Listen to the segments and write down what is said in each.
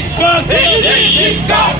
শিক্ষক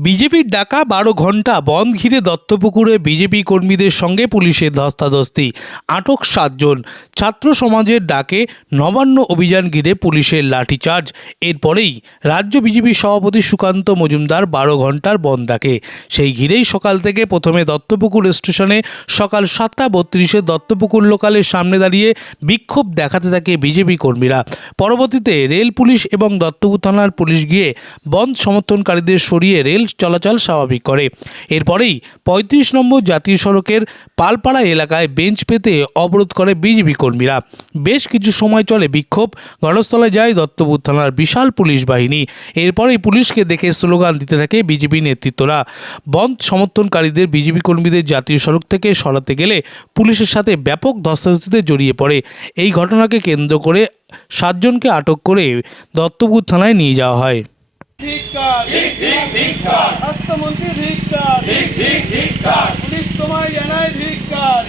বিজেপির ডাকা বারো ঘণ্টা বন্ধ ঘিরে দত্তপুকুরে বিজেপি কর্মীদের সঙ্গে পুলিশের ধস্তাধস্তি। আটক সাতজন। ছাত্র সমাজের ডাকে নবান্ন অভিযান ঘিরে পুলিশের লাঠিচার্জ। এরপরেই রাজ্য বিজেপি সভাপতি সুকান্ত মজুমদার বারো ঘণ্টার বন্ধ ডাকে। সেই ঘিরেই সকাল থেকে প্রথমে দত্তপুকুর স্টেশনে সকাল সাতটা বত্রিশে দত্তপুকুর লোকালের সামনে দাঁড়িয়ে বিক্ষোভ দেখাতে থাকে বিজেপি কর্মীরা। পরবর্তীতে রেল পুলিশ এবং দত্তপুর থানার পুলিশ গিয়ে বন্ধ সমর্থনকারীদের সরিয়ে রেল চলাচল স্বাভাবিক করে। এরপরেই পঁয়ত্রিশ নম্বর জাতীয় সড়কের পালপাড়া এলাকায় বেঞ্চ পেতে অবরোধ করে বিজেপি কর্মীরা। বেশ কিছু সময় চলে বিক্ষোভ। ঘটনাস্থলে যায় দত্তপুর থানার বিশাল পুলিশ বাহিনী। এরপরেই পুলিশকে দেখে স্লোগান দিতে থাকে বিজেপি নেতৃত্বরা। বন্ধ সমর্থনকারীদের বিজেপি কর্মীদের জাতীয় সড়ক থেকে সরাতে গেলে পুলিশের সাথে ব্যাপক ধস্তাধস্তিতে জড়িয়ে পড়ে। এই ঘটনাকে কেন্দ্র করে সাতজনকে আটক করে দত্তপুর থানায় নিয়ে যাওয়া হয়। ধিক্কার। স্বাস্থ্যমন্ত্রী ধিক্কার। পুলিশ তোমায় জানায় ধিক্কার।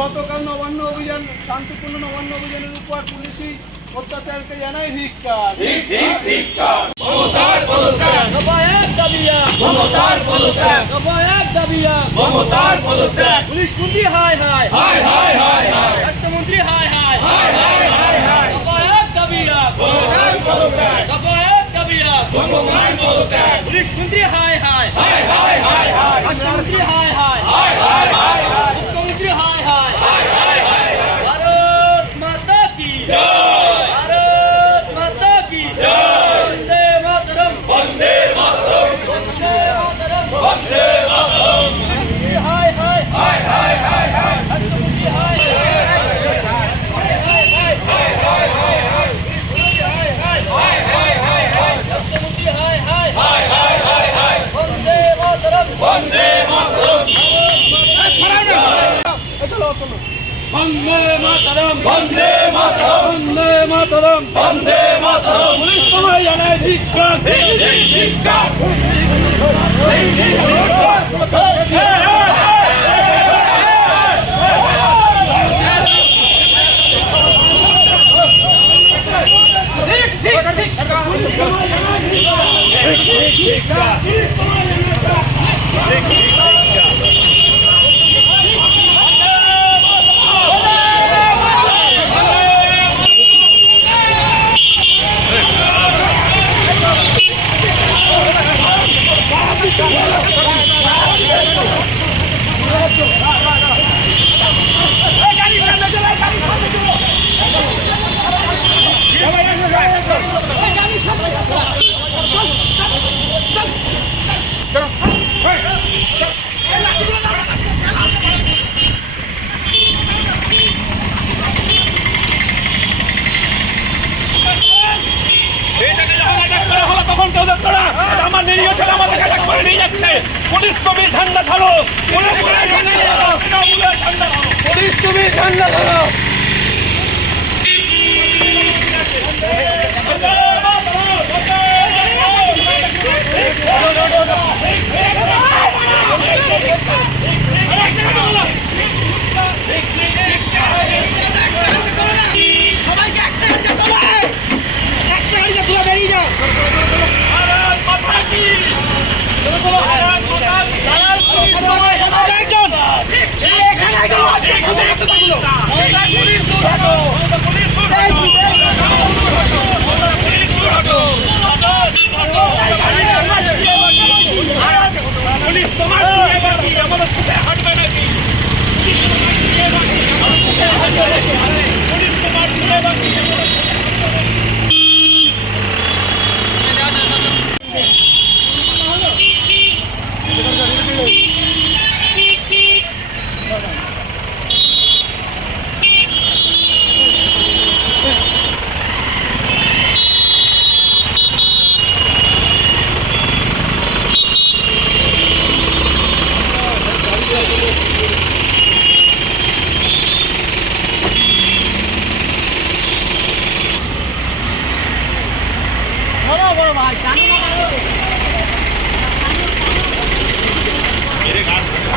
গতকাল নবান্ন অভিযান শান্তিপূর্ণ নবান্ন অভিযানের উপর পুলিশি অত্যাচারকে জানায় ধিক্কার। দফায়ের দাবিয়া দফায়ের দাবিয়া পুলিশ মন্ত্রী হায় হায়। স্বাস্থ্যমন্ত্রী হায় হায় দফায়ের দাবিয়া দফায়ের দাবিয়া পুলিশ মন্ত্রী হায় হায় স্বাস্থ্যমন্ত্রী হায় হায় মুখ্যমন্ত্রী হায় হায় ভারত মাতা কি ভারত মাতা কি বন্দে মাতরম বন্দে মাতরম বন্দে মাতরম বন্দে মাতরম হায় হায় হায় হায় হায় হায় স্বাস্থ্যমন্ত্রী হায় স্বাস্থ্যমন্ত্রী হায় হায় বন্দে মাতরম বন্দে মাতরম বন্দে মাতরম। বন্দে মাতরম। বন্দে মাতরম। বন্দে মাতরম। পুলিশ তোমায় জানায় ধিক্কার ধিক্কার এটাকে যাচ্ছে। পুলিশ তুমি ঠান্ডা ধরো। পুলিশ তুমি ঠান্ডা ধরো।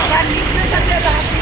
बाबा निघले